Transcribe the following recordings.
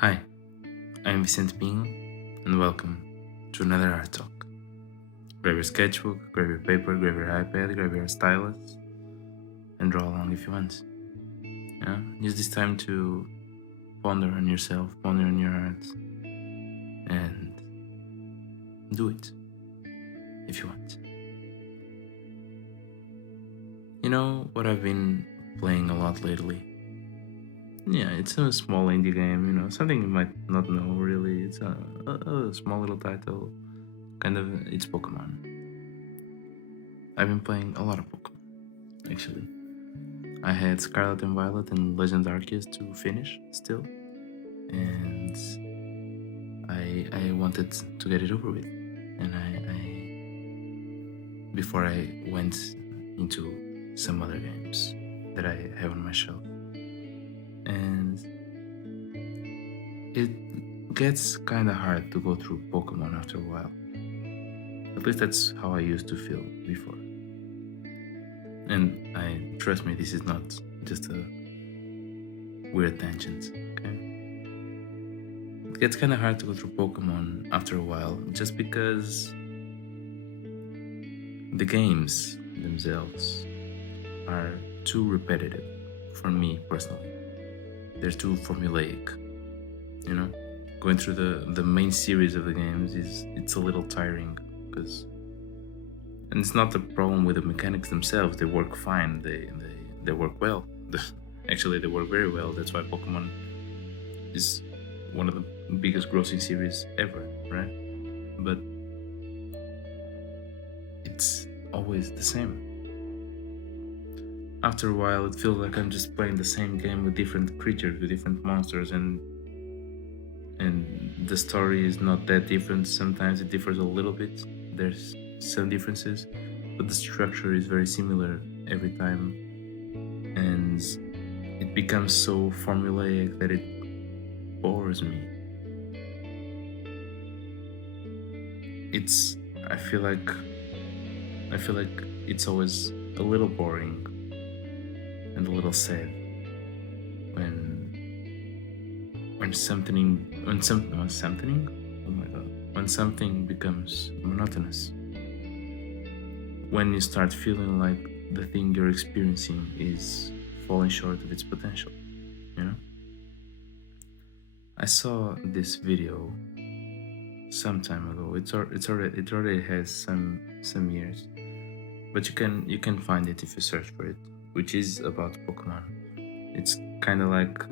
Hi, I'm Vicente Pinho, and welcome to another Art Talk. Grab your sketchbook, grab your paper, grab your iPad, grab your stylus, and draw along if you want. Use this time to ponder on yourself, ponder on your art, and do it if you want. You know what I've been playing a lot lately? Yeah, it's a small indie game, something you might not know really. It's a small little title. It's Pokemon. I've been playing a lot of Pokemon, actually. I had Scarlet and Violet and Legend Arceus to finish still, and I wanted to get it over with, and I before I went into some other games that I have on my shelf, and it gets kind of hard to go through Pokemon after a while. At least that's how I used to feel before. And trust me, this is not just a weird tangent. Okay. It gets kind of hard to go through Pokemon after a while, just because the games themselves are too repetitive for me personally. They're too formulaic, Going through the main series of the games it's a little tiring and it's not the problem with the mechanics themselves. They work fine. They work well. Actually, they work very well. That's why Pokemon is one of the biggest grossing series ever, right? But it's always the same. After a while, it feels like I'm just playing the same game with different creatures, with different monsters, and the story is not that different. Sometimes it differs a little bit. There's some differences, but the structure is very similar every time, and it becomes so formulaic that it bores me. I feel like it's always a little boring and a little sad when something becomes monotonous. When you start feeling like the thing you're experiencing is falling short of its potential, I saw this video some time ago. It already has some years, but you can find it if you search for it, which is about Pokemon. It's kind of like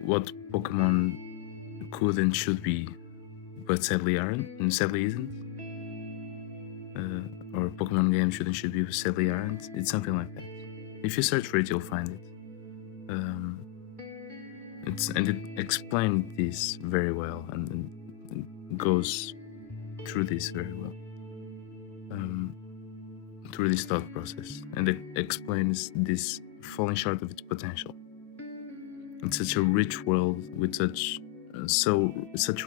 what Pokemon could and should be, but sadly aren't, and sadly isn't. Or Pokemon games should be, but sadly aren't. It's something like that. If you search for it, you'll find it. It explained this very well and goes through this very well, through this thought process, and it explains this falling short of its potential. It's such a rich world with such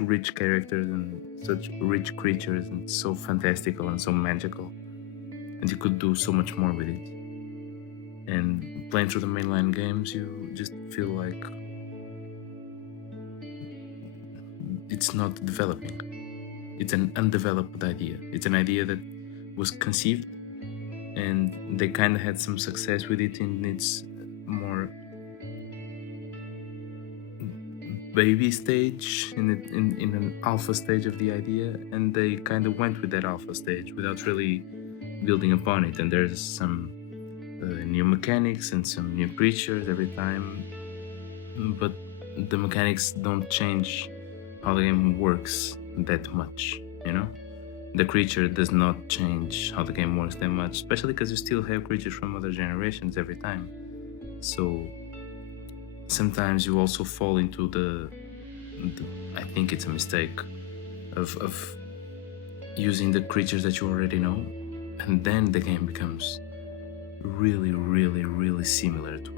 rich characters and such rich creatures, and so fantastical and so magical, and you could do so much more with it. And playing through the mainline games, you just feel like it's not developing. It's an undeveloped idea. It's an idea that was conceived, and they kind of had some success with it in its more baby stage, in an alpha stage of the idea, and they kind of went with that alpha stage without really building upon it. And there's some new mechanics and some new creatures every time, but the mechanics don't change how the game works that much, The creature does not change how the game works that much, especially because you still have creatures from other generations every time. So sometimes you also fall into the I think it's a mistake of using the creatures that you already know, and then the game becomes really, really, really similar to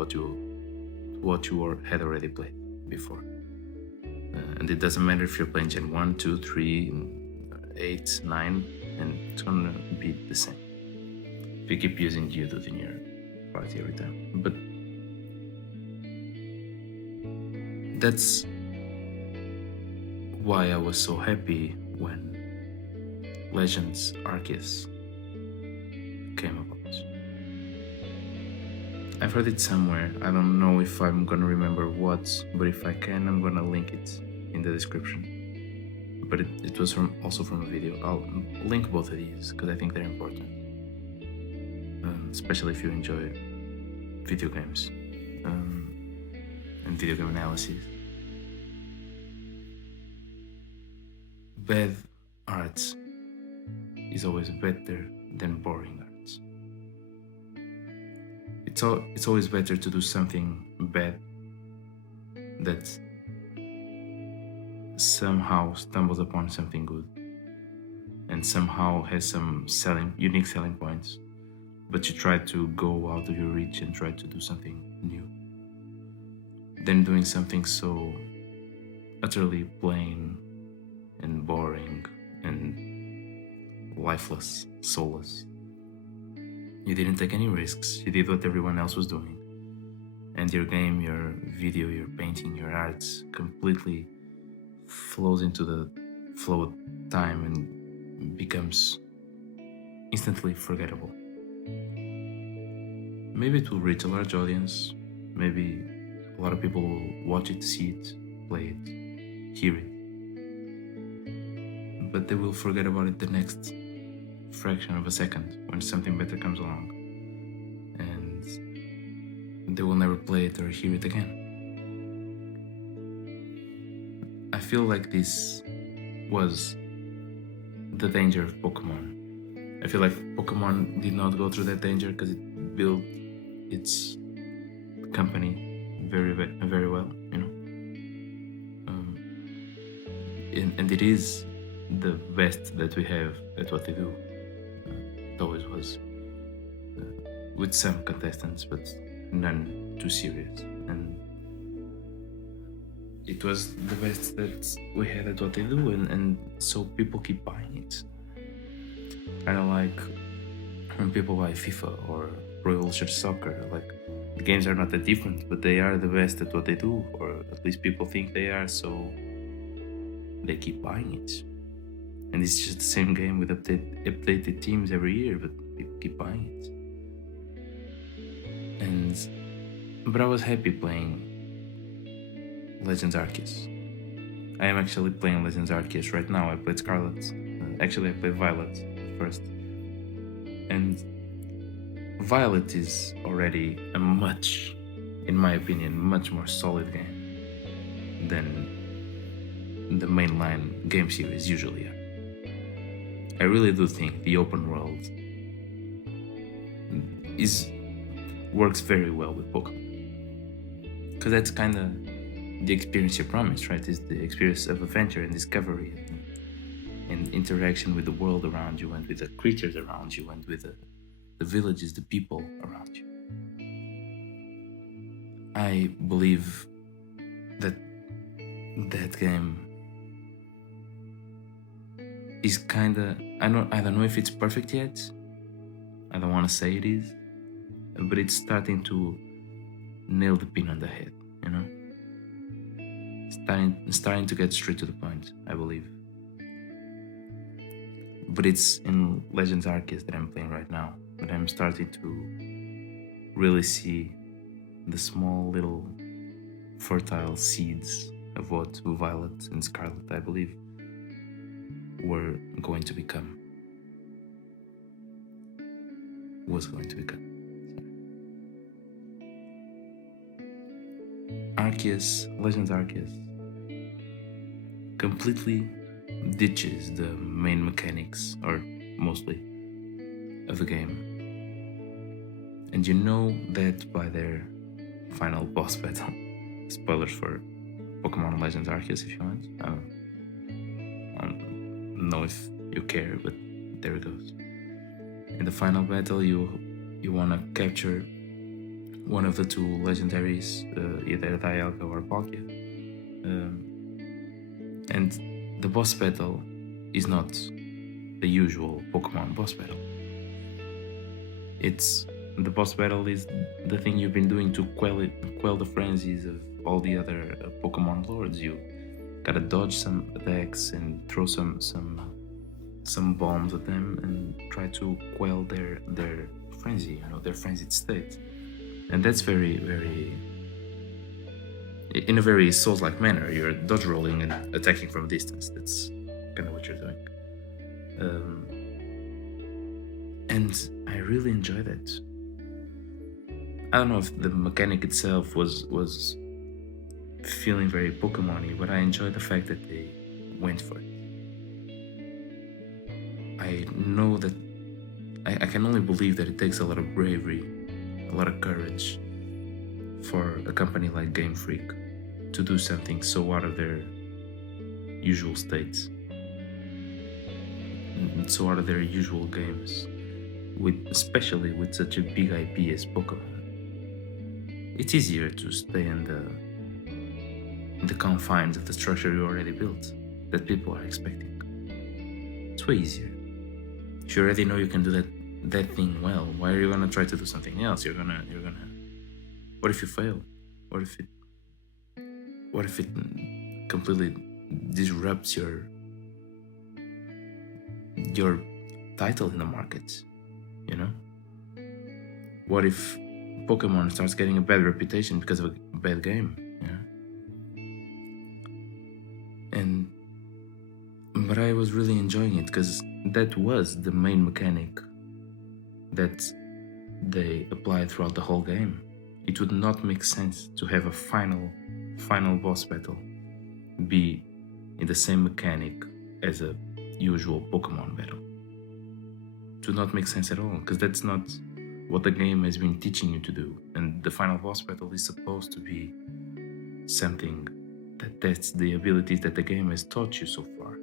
what you had already played before. And it doesn't matter if you're playing Gen 1, 2, 3, 8, 9, and it's gonna be the same if you keep using Geodude in your party every time. But that's why I was so happy when Legends Arceus came about. I've heard it somewhere. I don't know if I'm gonna remember what, but if I can, I'm gonna link it in the description. But it was also from a video. I'll link both of these because I think they're important, especially if you enjoy video games and video game analysis. Bad art is always better than boring art. It's always better to do something bad that somehow stumbles upon something good and somehow has some unique selling points, but you try to go out of your reach and try to do something new, than doing something so utterly plain and boring and lifeless, soulless. You didn't take any risks, you did what everyone else was doing, and your game, your video, your painting, your arts completely flows into the flow of time and becomes instantly forgettable. Maybe it will reach a large audience, maybe a lot of people will watch it, see it, play it, hear it, but they will forget about it the next fraction of a second when something better comes along, and they will never play it or hear it again. I feel like this was the danger of Pokemon. I feel like Pokemon did not go through that danger because it built its company very well, you know. And it is the best that we have at what they do. It always was, with some contestants, but none too serious. And it was the best that we had at what they do, and so people keep buying it. Kind of like when people buy FIFA or Pro Evolution Soccer, like the games are not that different, but they are the best at what they do, or at least people think they are, so they keep buying it. And it's just the same game with updated teams every year, but people keep buying it. But I was happy playing Legends Arceus. I am actually playing Legends Arceus right now. I played Scarlet. Actually, I played Violet first. And Violet is already a much, in my opinion, much more solid game than the mainline game series usually are. I really do think the open world works very well with Pokemon, because that's kind of the experience you promised, right? Is the experience of adventure and discovery and interaction with the world around you and with the creatures around you and with the villages, the people around you. I believe that game is kinda, I don't know if it's perfect yet. I don't want to say it is, but it's starting to nail the pin on the head, you know? Starting to get straight to the point, I believe. But it's in Legends Arceus that I'm playing right now that I'm starting to really see the small little fertile seeds of what Violet and Scarlet, I believe, was going to become. Arceus, Legends Arceus, completely ditches the main mechanics, or mostly, of the game. And you know that by their final boss battle. Spoilers for Pokemon Legends Arceus if you want. I don't know if you care, but there it goes. In the final battle, you want to capture one of the two legendaries, either Dialga or Palkia. And the boss battle is not the usual Pokemon boss battle. The boss battle is the thing you've been doing to quell the frenzies all the other Pokemon lords. You gotta dodge some attacks and throw some bombs at them and try to quell their frenzy, their frenzied state. And that's very in a very Souls-like manner. You're dodge rolling and attacking from a distance. That's kind of what you're doing. And I really enjoy that. I don't know if the mechanic itself was feeling very Pokemon-y, but I enjoy the fact that they went for it. I know that I can only believe that it takes a lot of bravery, a lot of courage for a company like Game Freak to do something so out of their usual states, so out of their usual games, especially with such a big IP as Pokemon. It's easier to stay in the confines of the structure you already built that people are expecting. It's way easier. If you already know you can do that thing well, why are you gonna try to do something else? You're gonna. What if you fail? What if it completely disrupts your title in the market? What if Pokemon starts getting a bad reputation because of a bad game? But I was really enjoying it because that was the main mechanic that they applied throughout the whole game. It would not make sense to have a final boss battle be in the same mechanic as a usual Pokemon battle. It would not make sense at all, because that's not what the game has been teaching you to do. And the final boss battle is supposed to be something that tests the abilities that the game has taught you so far.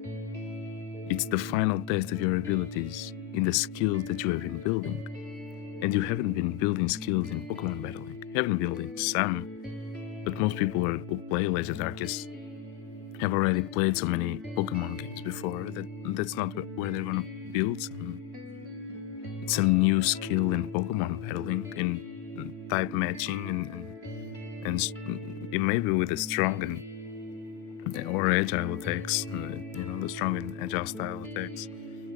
It's the final test of your abilities in the skills that you have been building. And you haven't been building skills in Pokemon battling. You have been building some, but most people who play Legend Arceus have already played so many Pokemon games before that's not where they're gonna build some new skill in Pokemon battling, in type matching, and it may be with a strong or agile attacks, the strong and agile style attacks.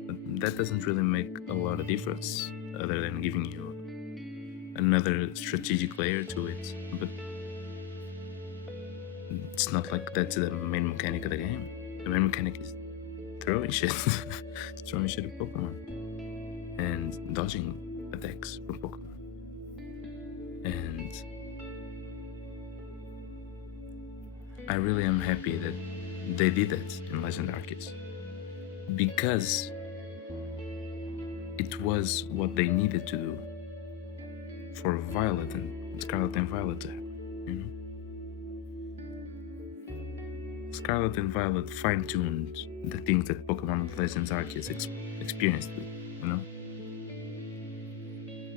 But that doesn't really make a lot of difference, other than giving you another strategic layer to it. But it's not like that's the main mechanic of the game. The main mechanic is throwing shit, throwing shit at Pokemon, and dodging attacks from Pokemon. And I really am happy that they did that in Legend Arceus, because it was what they needed to do for Violet and Scarlet and Violet to happen. Scarlet and Violet fine-tuned the things that Pokemon Legends Arceus experienced with,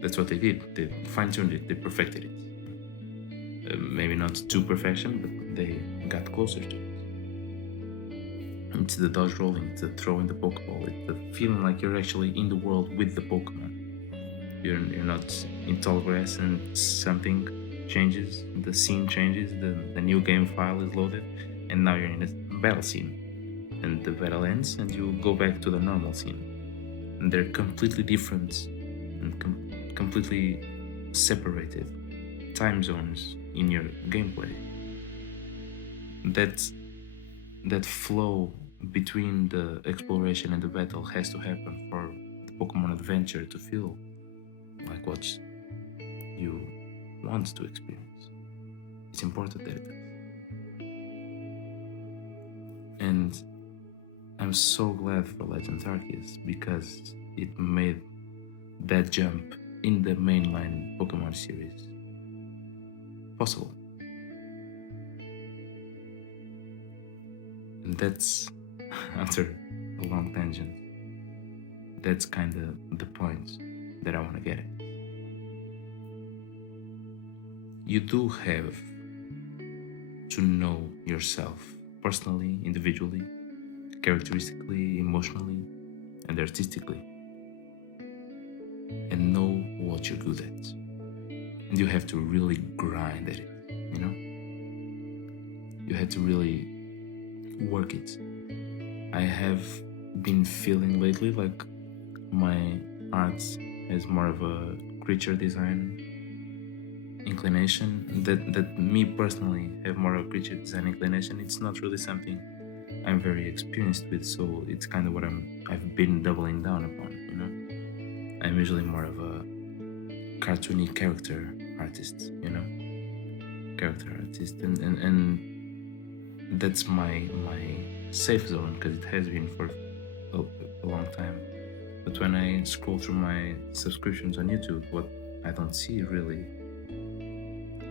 That's what they did. They fine-tuned it, they perfected it. Maybe not to perfection, but they got closer to it. It's the dodge rolling, it's the throwing the Pokeball, it's the feeling like you're actually in the world with the Pokemon. You're not in tall grass and something changes, the scene changes, the new game file is loaded, and now you're in a battle scene. And the battle ends and you go back to the normal scene. And they're completely different and completely separated time zones in your gameplay. That flow between the exploration and the battle has to happen for the Pokemon adventure to feel like what you want to experience. It's important that it does. And I'm so glad for Legend Arceus, because it made that jump in the mainline Pokemon series possible. And that's, after a long tangent, that's kind of the point that I want to get at. You do have to know yourself personally, individually, characteristically, emotionally, and artistically, and know what you're good at. And you have to really grind at it, you had to really work it. I have been feeling lately like my art has more of a creature design inclination, that me personally have more of a creature design inclination. It's not really something I'm very experienced with, so it's kind of what I've been doubling down upon, you know. I'm usually more of a cartoony character artist, you know, and that's my safe zone, because it has been for a long time. But when I scroll through my subscriptions on YouTube, what I don't see really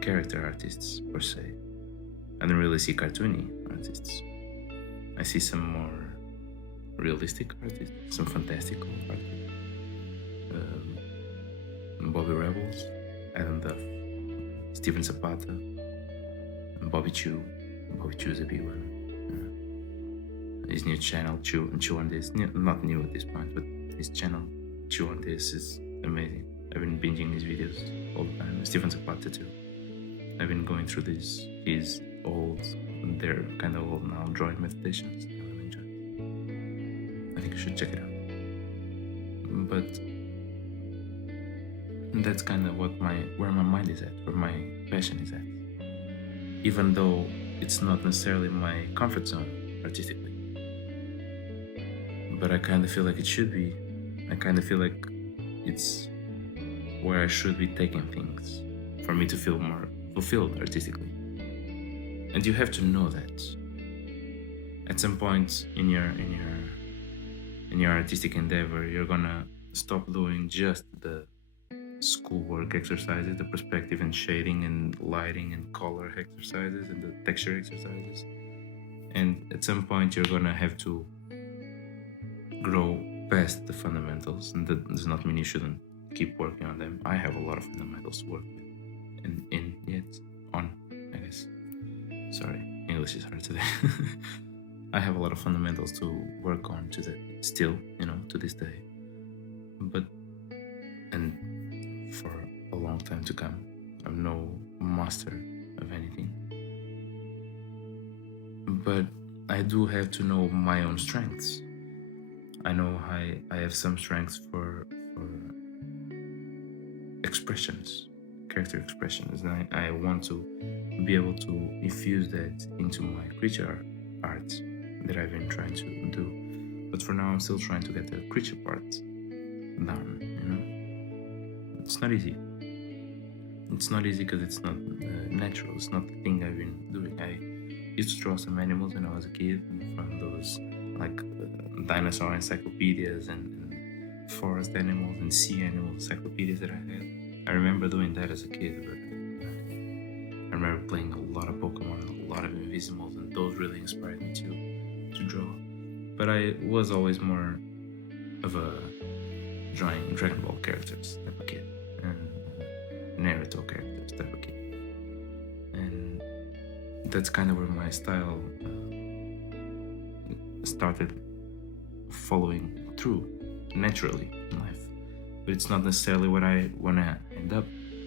character artists per se. I don't really see cartoony artists. I see some more realistic artists, some fantastical artists. Bobby Rebels, Adam Duff, Steven Zapata, and Bobby Chew. Bobby Chew is a big one. His new channel, Chew on This, not new at this point, but his channel, Chew on This, is amazing. I've been binging his videos all the time. Steven Zapata too. I've been going through his old, they're kind of old now, drawing meditations. I really enjoy it. I think you should check it out. But that's kind of where my mind is at, where my passion is at. Even though it's not necessarily my comfort zone artistically, but I kind of feel like it should be. I kind of feel like it's where I should be taking things for me to feel more fulfilled artistically. And you have to know that at some point in your artistic endeavor, you're gonna stop doing just the schoolwork exercises, the perspective and shading and lighting and color exercises and the texture exercises. And at some point you're gonna have to grow past the fundamentals, and that does not mean you shouldn't keep working on them. I have a lot of fundamentals to work with I guess. Sorry, English is hard today. I have a lot of fundamentals to work on to this day. And for a long time to come, I'm no master of anything. But I do have to know my own strengths. I know I have some strengths for expressions, character expressions, and I want to be able to infuse that into my creature art that I've been trying to do. But for now, I'm still trying to get the creature part down, you know. It's not easy. It's not easy because it's not natural. It's not the thing I've been doing. I used to draw some animals when I was a kid, from those like dinosaur encyclopedias and forest animals and sea animal encyclopedias that I had. I remember doing that as a kid, but I remember playing a lot of Pokemon and a lot of Invisimals, and those really inspired me to draw. But I was always more of a drawing Dragon Ball characters type of kid, and Naruto characters type of kid. And that's kind of where my style started following through naturally in life. But it's not necessarily what I want to end up,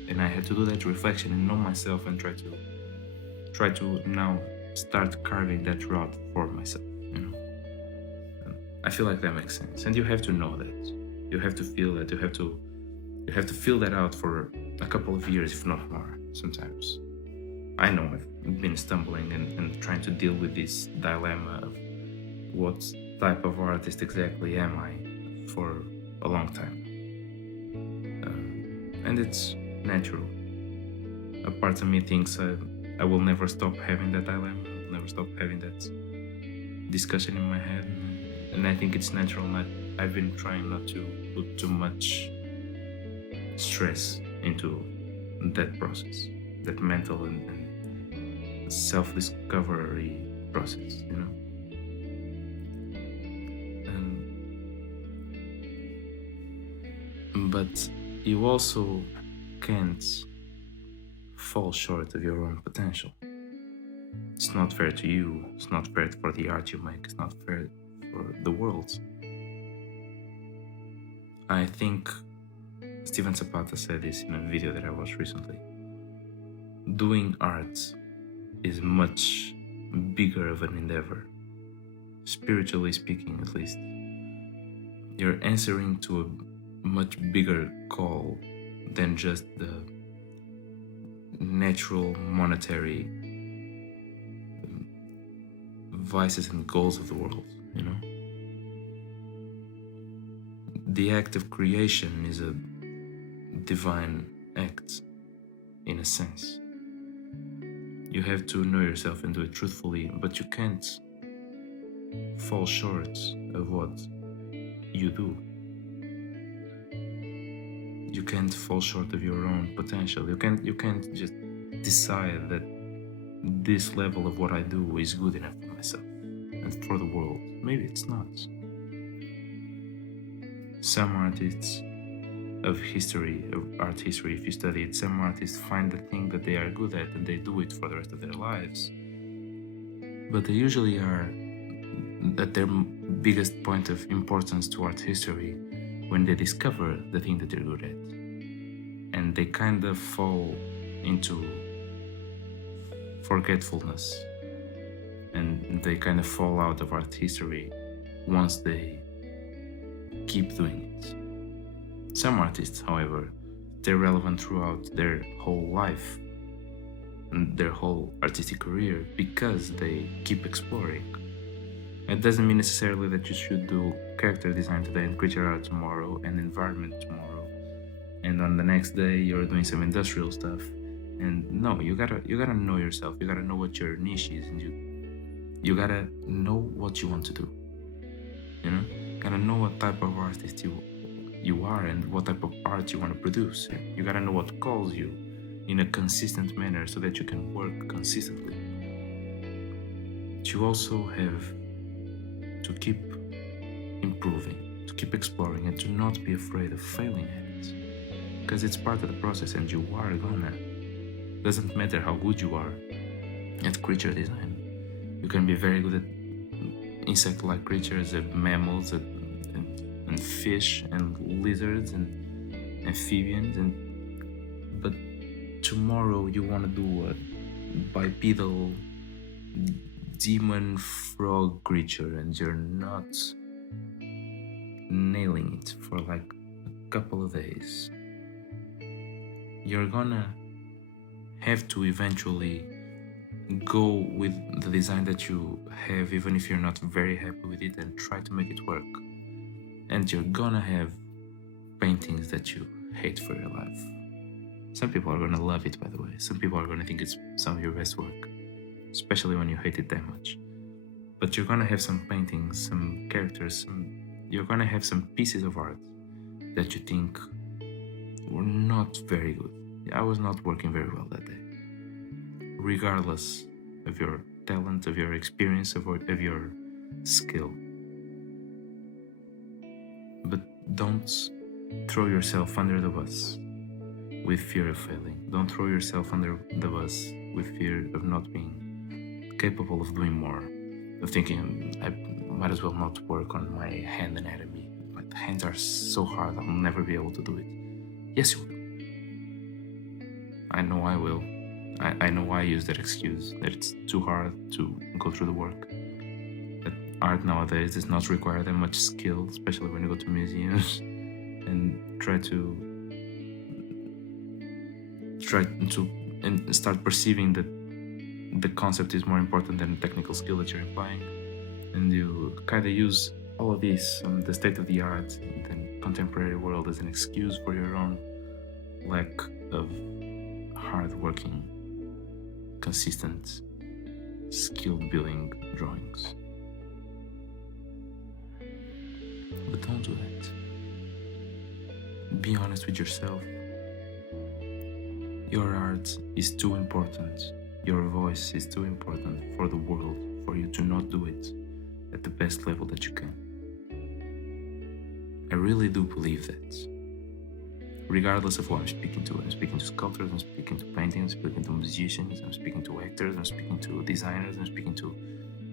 and I had to do that reflection and know myself and try to now start carving that route for myself, you know. And I feel like that makes sense, and you have to know that. You have to feel that. You have to feel that out for a couple of years, if not more, sometimes. I know I've been stumbling and trying to deal with this dilemma of what type of artist exactly am I for a long time. And it's natural. A part of me thinks I will never stop having that dilemma, I'll never stop having that discussion in my head, and I think it's natural. I've been trying not to put too much stress into that process, that mental and self-discovery process, you know. But you also can't fall short of your own potential. It's not fair to you, it's not fair for the art you make, it's not fair for the world. I think Steven Zapata said this in a video that I watched recently. Doing art is much bigger of an endeavor, spiritually speaking, at least. You're answering to a much bigger call than just the natural monetary vices and goals of the world, you know? The act of creation is a divine act, in a sense. You have to know yourself and do it truthfully, but you can't fall short of what you do. You can't fall short of your own potential. You can't just decide that this level of what I do is good enough for myself and for the world. Maybe it's not. Some artists of history, of art history, if you study it, some artists find the thing that they are good at and they do it for the rest of their lives. But they usually are at their biggest point of importance to art history when they discover the thing that they're good at. And they kind of fall into forgetfulness. And they kind of fall out of art history once they keep doing it. Some artists, however, they're relevant throughout their whole life and their whole artistic career because they keep exploring. It doesn't mean necessarily that you should do character design today and creature art tomorrow and environment tomorrow, and on the next day you're doing some industrial stuff. And no, you gotta know yourself. You gotta know what your niche is, and you gotta know what you want to do. You know, gotta know what type of artist you are and what type of art you want to produce. You gotta know what calls you in a consistent manner so that you can work consistently. But you also have to keep improving, to keep exploring, and to not be afraid of failing at it, because it's part of the process and you are gonna. Doesn't matter how good you are at creature design. You can be very good at insect-like creatures, at mammals, and fish and lizards and amphibians, but tomorrow you want to do a bipedal demon frog creature and you're not nailing it for like a couple of days. You're gonna have to eventually go with the design that you have, even if you're not very happy with it, and try to make it work. And you're gonna have paintings that you hate for your life. Some people are gonna love it, by the way. Some people are gonna think it's some of your best work, especially when you hate it that much. But you're gonna have some paintings, some characters, you're gonna have some pieces of art that you think were not very good. I was not working very well that day. Regardless of your talent, of your experience, of your skill. But don't throw yourself under the bus with fear of failing. Don't throw yourself under the bus with fear of not being capable of doing more, of thinking, I might as well not work on my hand anatomy. My hands are so hard, I'll never be able to do it. Yes, you will. I know I will. I know I use that excuse, that it's too hard to go through the work. But art nowadays does not require that much skill, especially when you go to museums and try to and start perceiving that the concept is more important than the technical skill that you're implying. And you kind of use all of this, the state of the art in the contemporary world, as an excuse for your own lack of hard-working, consistent, skill-building drawings. But don't do that. Be honest with yourself. Your art is too important. Your voice is too important for the world for you to not do it at the best level that you can. I really do believe that. Regardless of who I'm speaking to sculptors, I'm speaking to paintings, I'm speaking to musicians, I'm speaking to actors, I'm speaking to designers, I'm speaking to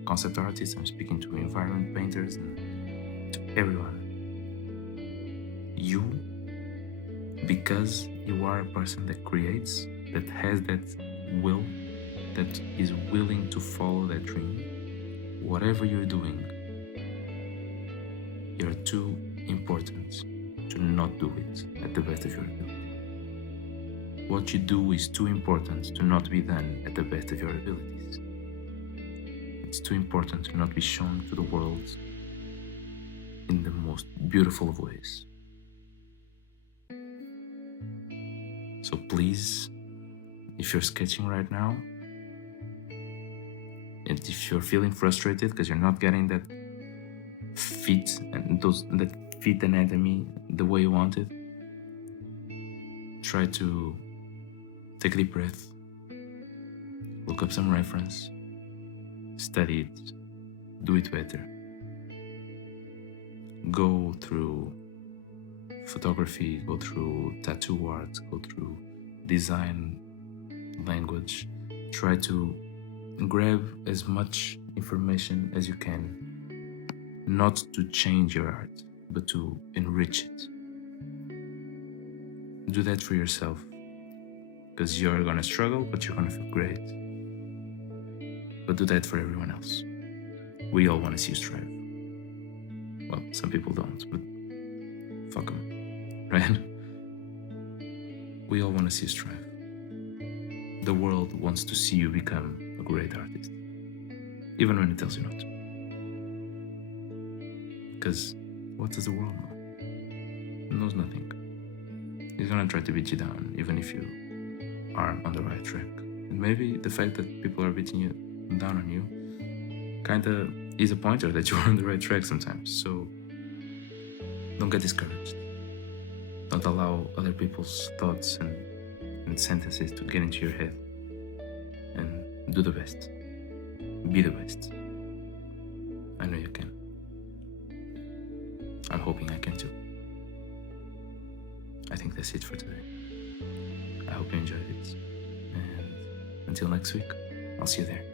concept artists, I'm speaking to environment painters, and to everyone. You, because you are a person that creates, that has that will, that is willing to follow that dream, whatever you're doing, you're too important to not do it at the best of your ability. What you do is too important to not be done at the best of your abilities. It's too important to not be shown to the world in the most beautiful of ways. So please, if you're sketching right now, and if you're feeling frustrated because you're not getting that feet and that feet anatomy the way you want it, try to take a deep breath, look up some reference, study it, do it better. Go through photography, go through tattoo art, go through design, language. Try to grab as much information as you can, not to change your art, but to enrich it. Do that for yourself, because you're gonna struggle, but you're gonna feel great. But do that for everyone else. We all wanna see you strive. Well, some people don't, but fuck them, right? We all wanna see you strive. The world wants to see you become a great artist, even when it tells you not to. Because what does the world know? It knows nothing. It's gonna try to beat you down, even if you are on the right track. And maybe the fact that people are beating you down on you kinda is a pointer that you're on the right track sometimes. So don't get discouraged. Don't allow other people's thoughts and sentences to get into your head. And do the best. Be the best. I know you can. I'm hoping I can too. I think that's it for today. I hope you enjoyed it. And until next week, I'll see you there.